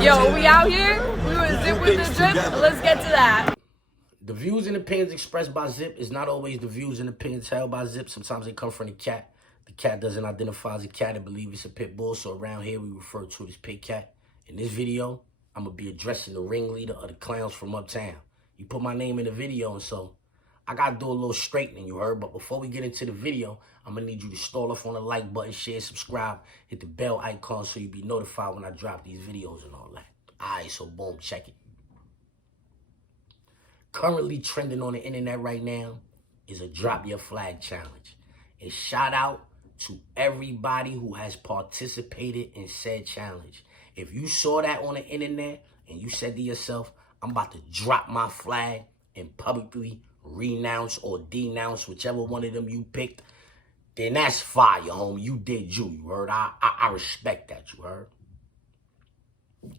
Yo, we out here. We were Zipwitthedrip. Let's get to that. The views and opinions expressed by Zip is not always the views and opinions held by Zip. Sometimes they come from the cat. The cat doesn't identify as a cat and believe it's a pit bull, so around here we refer to it as pit cat. In this video, I'm going to be addressing the ringleader of the clowns from uptown. You put my name in the video, and so I got to do a little straightening, you heard? But before we get into the video, I'm going to need you to stall off on the like button, share, subscribe, hit the bell icon so you'll be notified when I drop these videos and all that. All right, so boom, check it. Currently trending on the internet right now is a drop your flag challenge. And shout out to everybody who has participated in said challenge. If you saw that on the internet and you said to yourself, I'm about to drop my flag and publicly renounce or denounce whichever one of them you picked, then that's fire, homie. You did you heard? I respect that, you heard?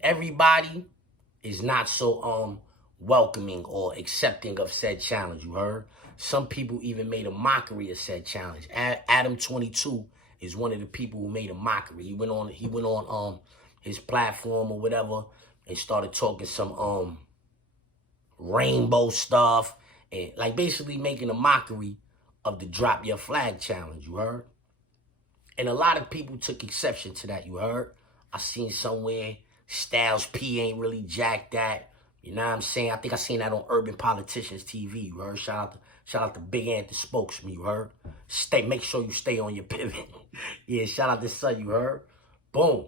Everybody is not so welcoming or accepting of said challenge, you heard? Some people even made a mockery of said challenge. Adam 22 is one of the people who made a mockery. He went on his platform or whatever and started talking some rainbow stuff and like basically making a mockery of the drop your flag challenge, you heard? And a lot of people took exception to that, you heard? I seen somewhere Styles P ain't really jacked that. You know what I'm saying? I think I seen that on Urban Politicians TV, you heard? Shout out to Big Ant, the spokesman, you heard? Make sure you stay on your pivot. Yeah, shout out to Son, you heard? Boom.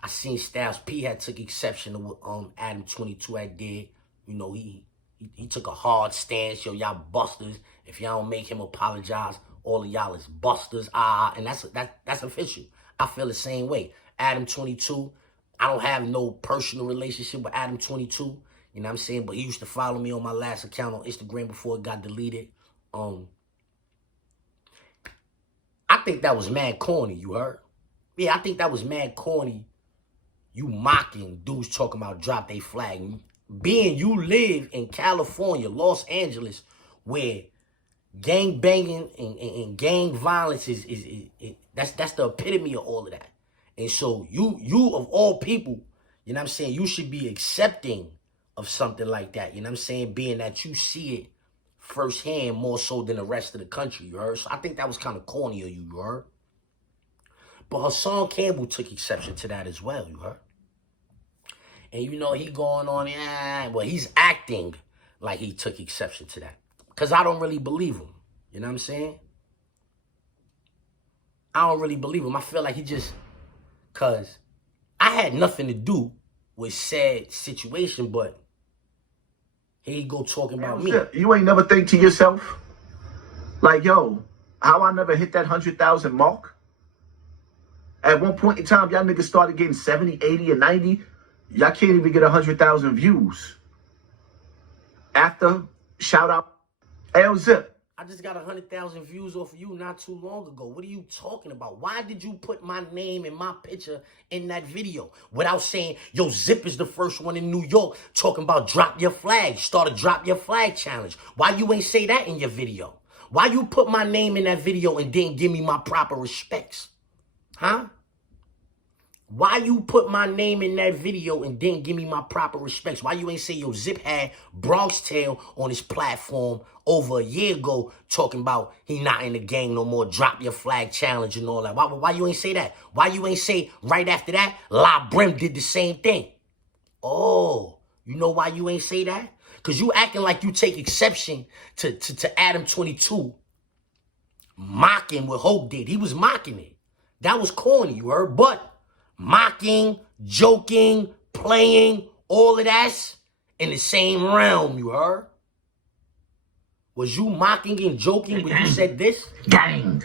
I seen Styles P had took exception to what Adam 22 had did. You know, he took a hard stance. Yo, y'all busters. If y'all don't make him apologize, all of y'all is busters. And that's official. I feel the same way. Adam 22, I don't have no personal relationship with Adam 22. You know what I'm saying? But he used to follow me on my last account on Instagram before it got deleted. I think that was mad corny, you heard? Yeah, I think that was mad corny. You mocking dudes talking about drop they flag. Being you live in California, Los Angeles, where gang banging and gang violence is that's the epitome of all of that. And so you of all people, you know what I'm saying, you should be accepting of something like that. You know what I'm saying? Being that you see it firsthand more so than the rest of the country, you heard? So I think that was kind of corny of you, you heard? But Hassan Campbell took exception to that as well, you heard? And you know, he going on, well, he's acting like he took exception to that. Because I don't really believe him. You know what I'm saying? I don't really believe him. I feel like he just, because I had nothing to do with said situation, but here you go talking about me. You ain't never think to yourself, like, yo, how I never hit that 100,000 mark? At one point in time, y'all niggas started getting 70, 80, and 90. Y'all can't even get 100,000 views. After, shout out, Zip. I just got 100,000 views off of you not too long ago. What are you talking about? Why did you put my name and my picture in that video without saying, yo, Zip is the first one in New York talking about drop your flag, start a drop your flag challenge? Why you ain't say that in your video? Why you put my name in that video and didn't give me my proper respects? Huh? Why you put my name in that video and didn't give me my proper respects? Why you ain't say, yo, Zip had Bronx Tale on his platform over a year ago talking about he not in the gang no more, drop your flag challenge and all that? Why you ain't say that? Why you ain't say right after that, La Brim did the same thing? Oh, you know why you ain't say that? Because you acting like you take exception to Adam 22 mocking what Hope did. He was mocking it. That was corny, you heard? But mocking, joking, playing, all of that's in the same realm, you heard? Was you mocking and joking when you said this? Gang.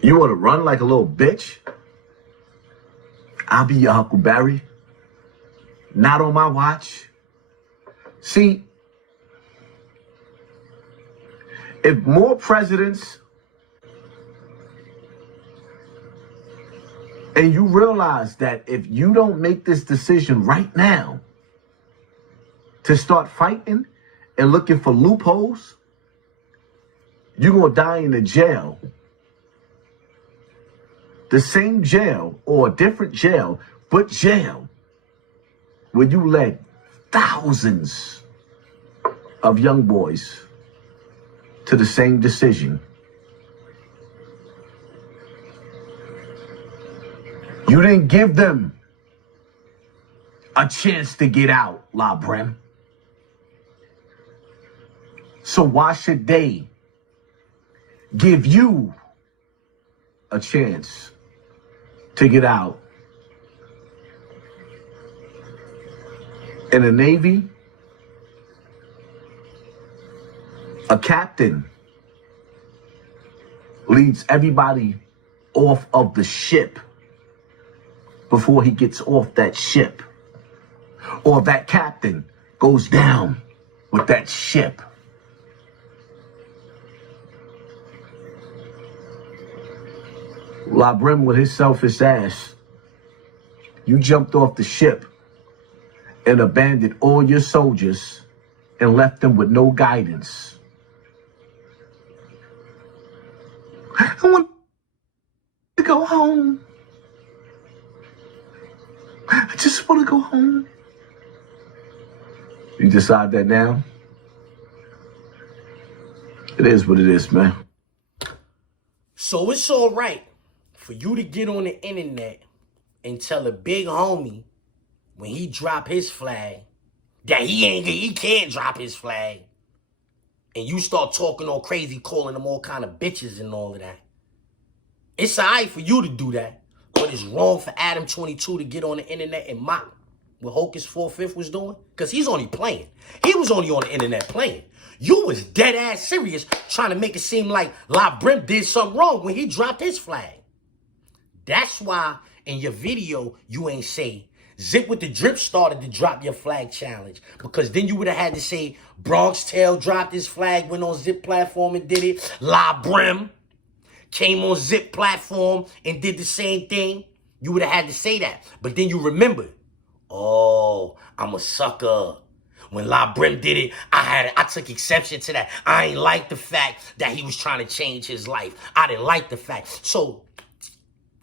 You want to run like a little bitch? I'll be your Uncle Barry. Not on my watch. See, if more presidents, and you realize that if you don't make this decision right now to start fighting and looking for loopholes, you're going to die in a jail. The same jail or a different jail but jail, where you led thousands of young boys to the same decision. You didn't give them a chance to get out, La Brem. So why should they give you a chance to get out? In the Navy, a captain leads everybody off of the ship before he gets off that ship. Or that captain goes down with that ship. La Brem, with his selfish ass, you jumped off the ship and abandoned all your soldiers and left them with no guidance. I want to go home. I just want to go home. You decide that now? It is what it is, man. So it's all right for you to get on the internet and tell a big homie when he drop his flag that he can't drop his flag, and you start talking all crazy, calling them all kind of bitches and all of that. It's all right for you to do that, but it's wrong for Adam 22 to get on the internet and mock what Hocus 4/5 was doing, because he's only playing. He was only on the internet playing. You was dead ass serious trying to make it seem like La Brem did something wrong when he dropped his flag. That's why in your video you ain't say Zipwitthedrip started to drop your flag challenge, because then you would have had to say Bronx Tail dropped his flag, went on Zip platform and did it. La Brem came on Zip platform and did the same thing. You would have had to say that. But then you remember, oh, I'm a sucker. When La Brem did it, I took exception to that. I ain't like the fact that he was trying to change his life. I didn't like the fact. So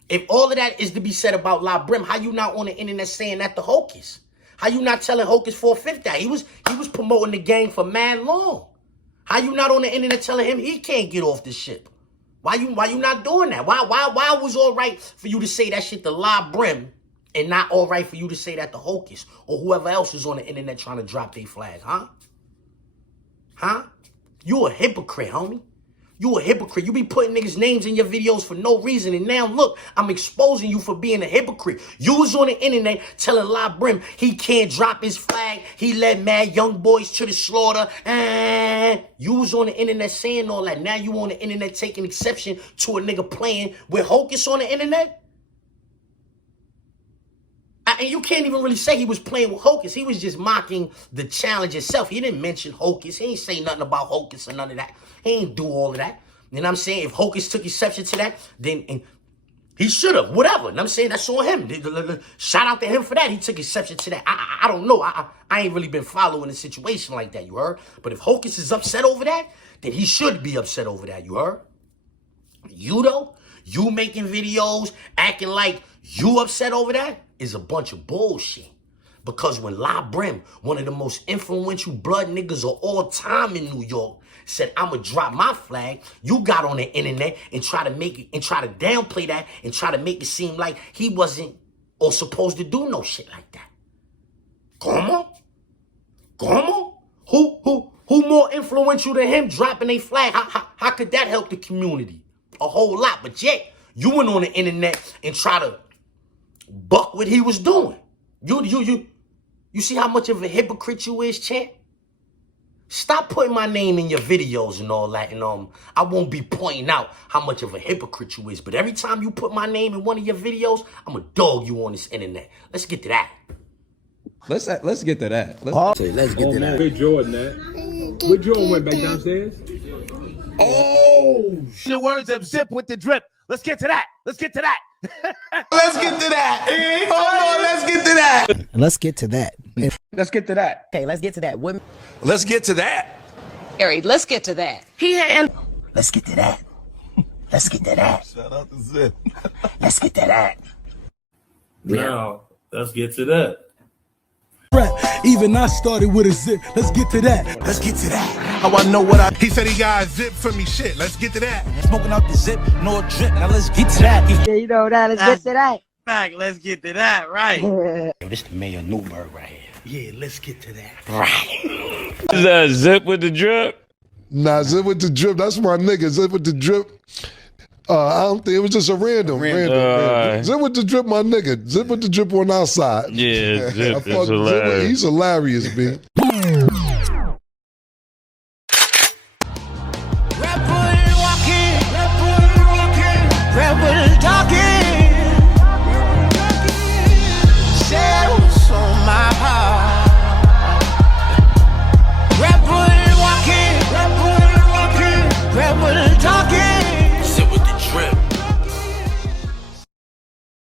if all of that is to be said about La Brem, how you not on the internet saying that to Hocus? How you not telling Hocus 4/5 that? He was promoting the game for mad long. How you not on the internet telling him he can't get off the ship? Why you not doing that? Why it was all right for you to say that shit to La Brem and not all right for you to say that to Hocus or whoever else is on the internet trying to drop their flag, huh? Huh? You a hypocrite, homie. You a hypocrite. You be putting niggas' names in your videos for no reason. And now, look, I'm exposing you for being a hypocrite. You was on the internet telling La Brem he can't drop his flag. He led mad young boys to the slaughter. And you was on the internet saying all that. Now you on the internet taking exception to a nigga playing with Hocus on the internet? And you can't even really say he was playing with Hocus. He was just mocking the challenge itself. He didn't mention Hocus. He ain't say nothing about Hocus or none of that. He ain't do all of that. You know what I'm saying? If Hocus took exception to that, then he should have. Whatever. You know what I'm saying? That's on him. Shout out to him for that. He took exception to that. I don't know. I ain't really been following a situation like that, you heard? But if Hocus is upset over that, then he should be upset over that, you heard? You, though, you making videos, acting like you upset over that is a bunch of bullshit. Because when La Brem, one of the most influential blood niggas of all time in New York, said, I'ma drop my flag, you got on the internet and try to make it and try to downplay that and try to make it seem like he wasn't or supposed to do no shit like that. Come on. Who more influential than him dropping a flag? How could that help the community? A whole lot. But yet, you went on the internet and try to buck what he was doing. You see how much of a hypocrite you is, champ? Stop putting my name in your videos and all that, and I won't be pointing out how much of a hypocrite you is. But every time you put my name in one of your videos, I'm gonna dog you on this internet. Let's get to that. Let's get to that. Let's get to that. Where Jordan at? Where Jordan went back downstairs? Oh, the words of Zipwitthedrip. Let's get to that. Let's get to that. Hold on, let's get to that. Let's get to that. Let's get to that. Okay, let's get to that. Women. Let's get to that. Harry, let's get to that. Let's get to that. Let's get to that. Shout out to Zip. Let's get to that. Now, Let's get to that. Even I started with a zip. Let's get to that. Let's get to that. How I know what I... He said he got a zip for me. Shit, let's get to that. Smoking out the zip, no drip. Now let's get to that. Yeah, you know that. Let's get to that. Back, let's get to that, right? Yo, this the mayor of Newburgh right here. Yeah, let's get to that. Right. Is that Zip with the Drip? Nah, Zip with the Drip. That's my nigga. Zip with the Drip. I don't think it was just a random. Zip with the Drip, my nigga. Zip with the Drip on our side. Yeah, Zip is hilarious. He's hilarious, B.